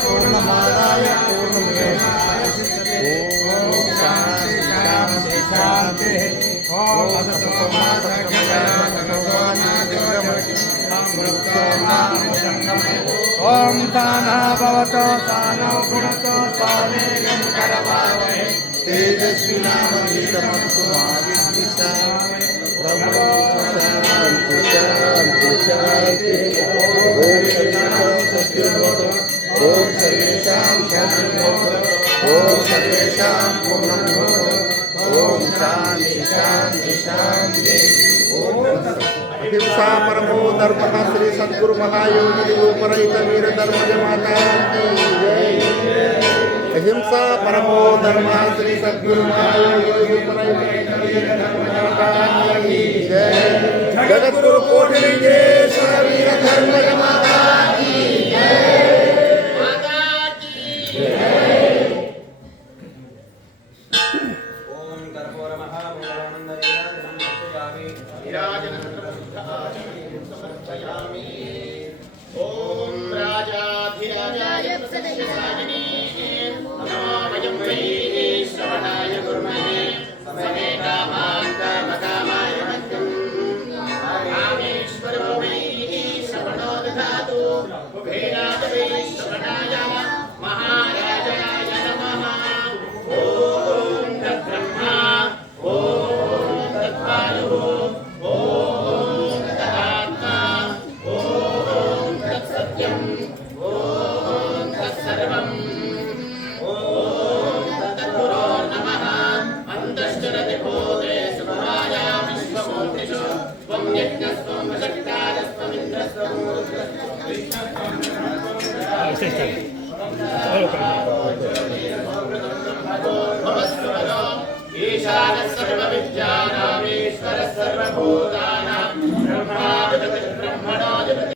पूर्णमादाय पूर्णमेवावशिष्यते। ॐ शान्ति शान्ति शान्तिः। ॐ ॐ तानः भवतो तानौ पुनतो तानेयं करवावहै तेजस्विनामधीतमस्तु मा विद्विषावहै। शान्ति शान्ति शान्ति। ॐ सर्वेषां स्वस्तिर्भवतु। ॐ सर्वेषां शान्तिर्भवतु। ॐ सर्वेषां पूर्णं भवतु। ॐ शान्ति शान्ति शान्ति। अहिंसा परमो धर्मः। श्री सद्गुरु महायोगी गुरुपरहित वीर धर्मज माता की जय। अहिंसा परमो धर्मः। श्री सद्गुरु महायोगी गुरुपरहित वीर धर्मज माता की जय। जगत गुरु कोटिलिंगेश्वर वीर धर्मज माता की जय। माता की जय। ओम कर्पूर महामूलानंदरेण विराजनं समर्पयामि। ओम राजाधिराजाय प्रसन्नवाजिने नमो वयं वै श्रवणाय कुर्महे समे कामान् कामकामाय मध्यं रामेश्वरो वै श्रवणो दधातु कुबेराय वै श्रवणाय महाराजाय नमः। ओम तद्ब्रह्मा ओम तद्वायुः Stay